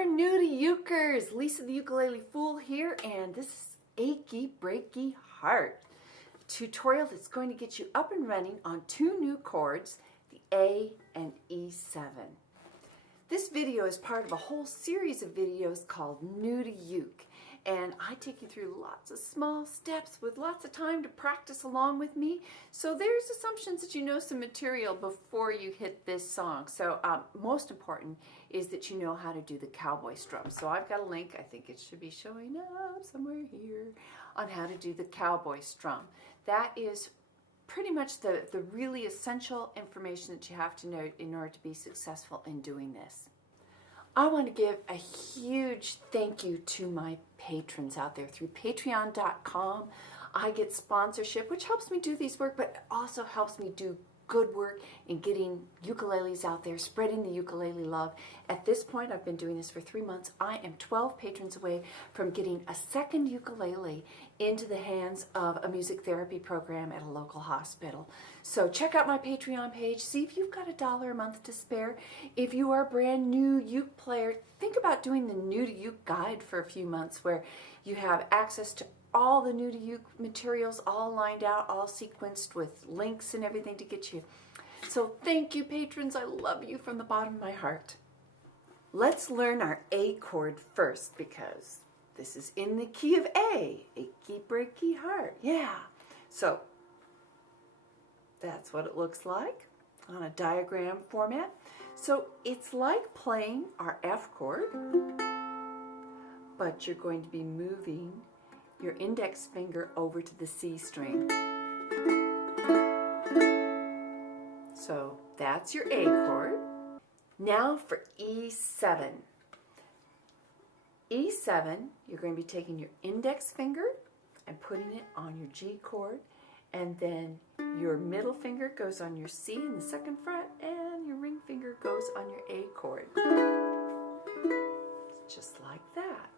there, new to ukers. Lisa the Ukulele Fool here, and this is Achy Breaky Heart tutorial that's going to get you up and running on two new chords, the A and E7. This video is part of a whole series of videos called New to Uke, and I take you through lots of small steps with lots of time to practice along with me. So there's assumptions that you know some material before you hit this song. So most important is that you know how to do the Cowboy Strum. So I've got a link, I think it should be showing up somewhere here, on how to do the Cowboy Strum. That is pretty much the really essential information that you have to know in order to be successful in doing this. I want to give a huge thank you to my patrons out there. Through patreon.com, I get sponsorship, which helps me do these work, but also helps me do good work in getting ukuleles out there, spreading the ukulele love. At this point, I've been doing this for 3 months. I am 12 patrons away from getting a second ukulele into the hands of a music therapy program at a local hospital. So check out my Patreon page. See if you've got $1 a month to spare. If you are a brand new uke player, think about doing the New to Uke guide for a few months, where you have access to all the New to Uke materials all lined out, all sequenced with links and everything to get you. So thank you, patrons. I love you from the bottom of my heart. Let's learn our A chord first, because this is in the key of A. Achy Breaky Heart. Yeah. So that's what it looks like on a diagram format. So it's like playing our F chord, but you're going to be moving your index finger over to the C string. So that's your A chord. Now for E7. E7, you're going to be taking your index finger and putting it on your G chord, and then your middle finger goes on your C in the second fret, and your ring finger goes on your A chord. Just like that.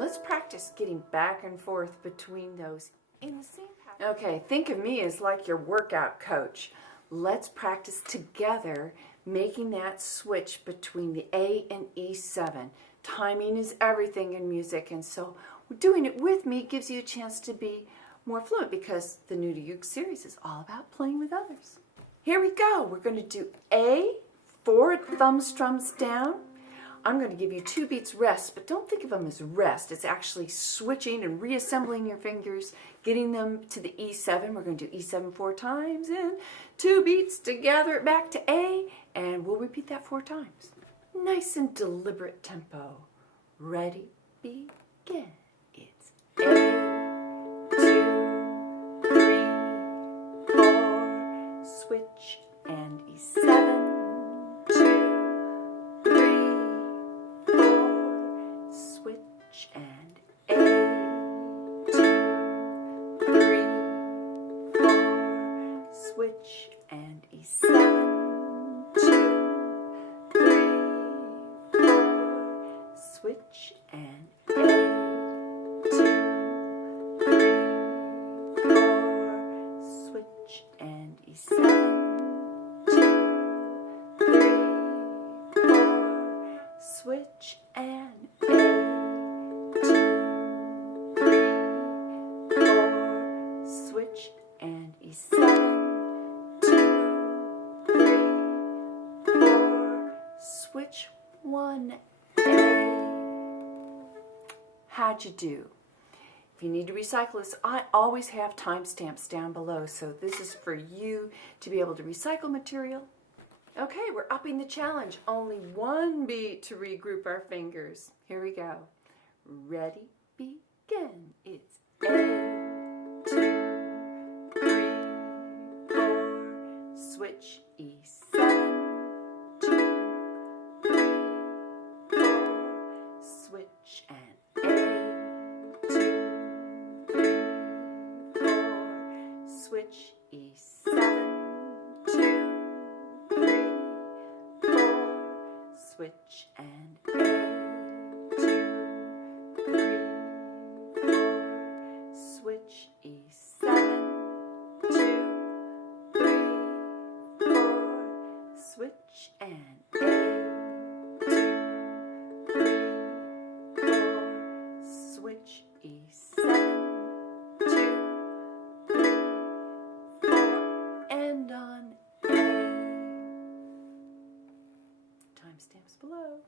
Let's practice getting back and forth between those in the same pattern. Okay, think of me as like your workout coach. Let's practice together making that switch between the A and E7. Timing is everything in music, and so doing it with me gives you a chance to be more fluent, because the New to Uke series is all about playing with others. Here we go. We're going to do A, 4 thumb strums down. I'm going to give you 2 beats rest, but don't think of them as rest. It's actually switching and reassembling your fingers, getting them to the E7. We're going to do E7 4 times, and 2 beats to gather it back to A, and we'll repeat that 4 times. Nice and deliberate tempo. Ready, begin. It's A, 2, 3, 4, switch, and E7. And A, 2, 3, 4, switch, and E7, 2, 3, 4, switch, and A, 2, 3, 4, switch, and E7, 2, 3, 4, switch, and A. Switch, and E7, 2, 3, 4, switch, 1, A. How'd you do? If you need to recycle this, I always have timestamps down below, so this is for you to be able to recycle material. Okay, we're upping the challenge. Only 1 beat to regroup our fingers. Here we go. Ready, begin. It's A, 2, switch, E7, 2, 3, 4, switch, and A, 2, 3, 4, switch, E7, 2, 3, 4, switch, and A, 2, 3, 4, switch, E7, 2, switch, and A, 2, below.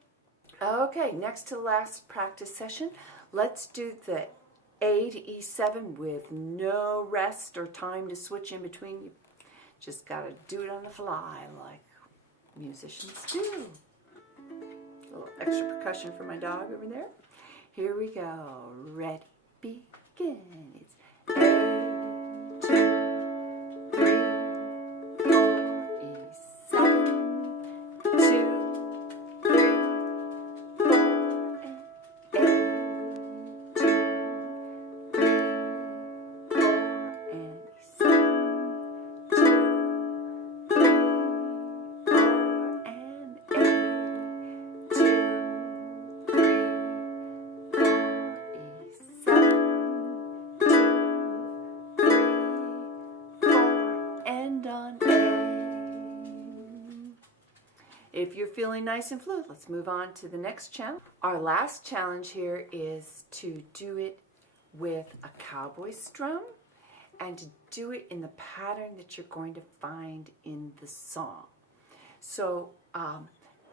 Okay, next to the last practice session, let's do the A to E7 with no rest or time to switch in between. You just got to do it on the fly like musicians do. A little extra percussion for my dog over there. Here we go. Ready, begin. It's A, 2, 3, 4, E7, 2, 3, 4, and A, 2, 3, 4, and E7, 2, 3, 4, and A, 2, 3, 4, E7, 2, 3, 4, and on A. If you're feeling nice and fluid, let's move on to the next challenge. Our last challenge here is to do it with a cowboy strum and to do it in the pattern that you're going to find in the song. So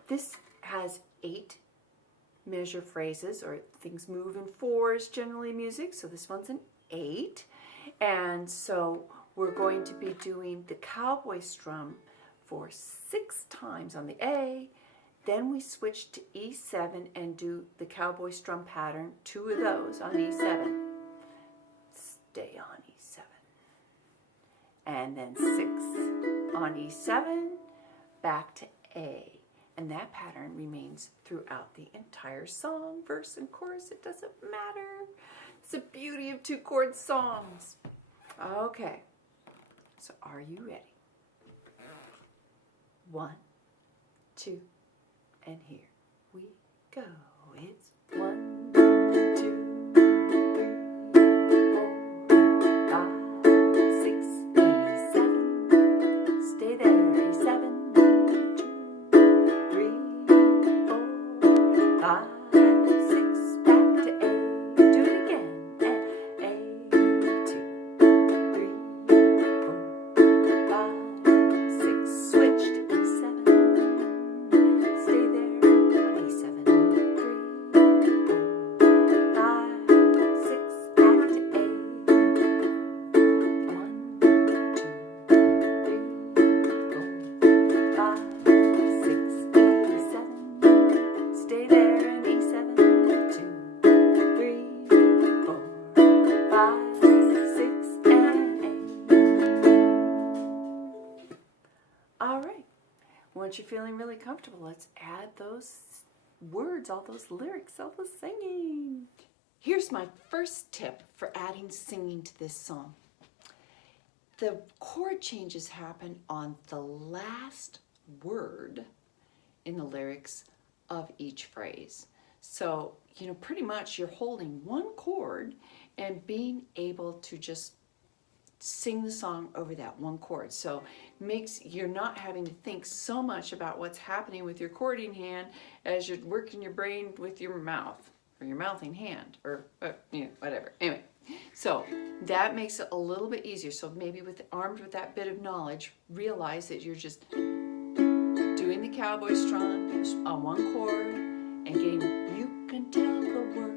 this has 8 measure phrases, or things move in 4s generally in music, so this one's an 8. And so we're going to be doing the cowboy strum for 6 times on the A, then we switch to E7 and do the cowboy strum pattern, 2 of those on E7. Stay on E7. And then 6 on E7, back to A. And that pattern remains throughout the entire song, verse and chorus, it doesn't matter. It's the beauty of 2-chord songs. Okay, so are you ready? 1, 2, and here we go. It's 1, 2, 3, 4, 5, 6, E7. Stay there, E7. 2, 3, 4, 5, 6. Back to A. Do it again. And A. 2, 3, 4, 5, 6. Switch to E7. Stay there on E7. 3, 4, 5, 6. Back to A. 1, 2, 3, 4, 5, 6. E7. Stay there in E7. 2, 3, 4, 5, 6, and A. All right. Once you're feeling really comfortable, let's add those words, all those lyrics, all the singing. Here's my first tip for adding singing to this song. The chord changes happen on the last word in the lyrics of each phrase. So, pretty much you're holding one chord and being able to just sing the song over that one chord. So you're not having to think so much about what's happening with your chording hand as you're working your brain with your mouth, or your mouthing hand, or whatever. Anyway, so that makes it a little bit easier. So maybe armed with that bit of knowledge, realize that you're just doing the cowboy strum on one chord and getting, you can tell the world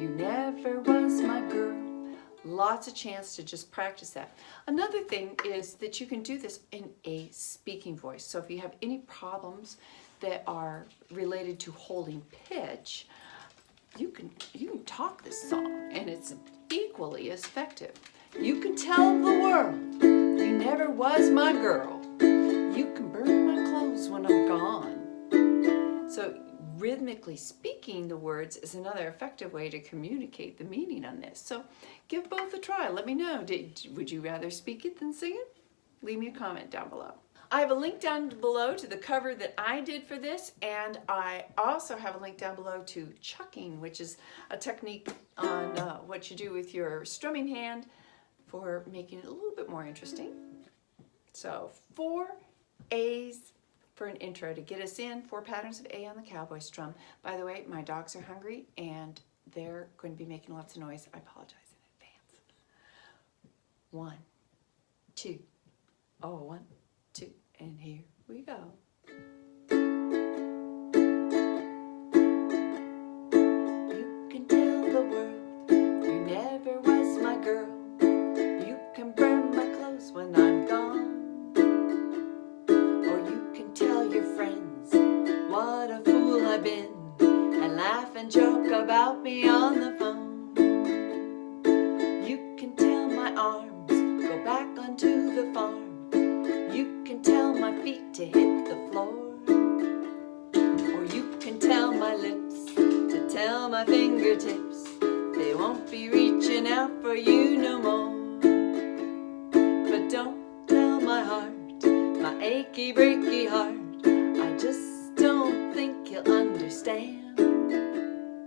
you never was my girl. Lots of chance to just practice that. Another thing is that you can do this in a speaking voice. So if you have any problems that are related to holding pitch, you can talk this song and it's equally as effective. You can tell the world you never was my girl. You can burn my clothes when I'm gone. So rhythmically speaking the words is another effective way to communicate the meaning on this. So give both a try. Let me know. Would you rather speak it than sing it? Leave me a comment down below. I have a link down below to the cover that I did for this, and I also have a link down below to chucking, which is a technique on what you do with your strumming hand for making it a little bit more interesting. So 4 A's for an intro to get us in, 4 patterns of A on the cowboy strum. By the way, my dogs are hungry and they're going to be making lots of noise. I apologize in advance. 1, 2, 1, 2, and here we go. and joke about me on the phone. You can tell my arms go back onto the farm. You can tell my feet to hit the floor. Or you can tell my lips to tell my fingertips they won't be reaching out for you no more. But don't tell my heart, my achy breaky heart, I just don't think he'll understand.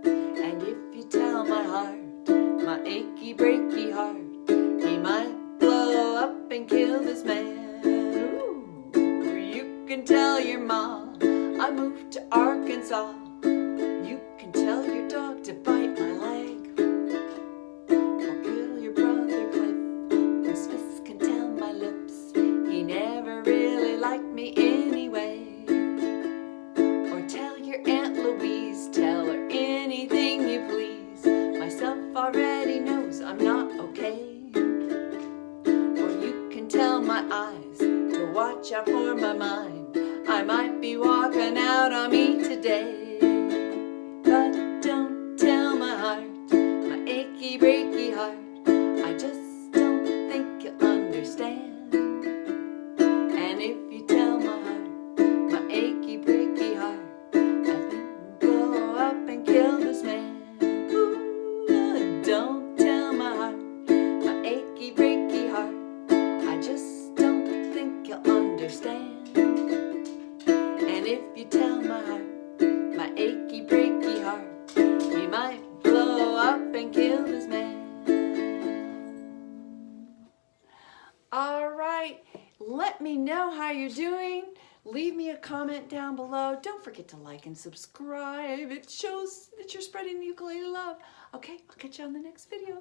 And if you tell my heart, my achy breaky heart, he might blow up and kill this man. Ooh. Or you can tell your mom I moved to Arkansas. You can tell your dog to bite my leg. Or kill your brother Cliff, whose fists can tell my lips he never really liked me anyway. Or tell your Aunt Louise, tell her anything you please. Myself already knows I'm not okay. Or you can tell my eyes to watch out for my mind. I might be walking out on me today. But don't tell my heart, my achy breaky heart, I just don't think you'll understand. And if you tell my heart, my achy breaky heart, I think we'll blow up and kill this man. Ooh, don't tell my heart, my achy breaky heart, I just don't think you'll understand. And if you tell my heart, my achy breaky heart, he might blow up and kill this man. All right, let me know how you're doing. Leave me a comment down below. Don't forget to like and subscribe. It shows that you're spreading ukulele love. Okay, I'll catch you on the next video.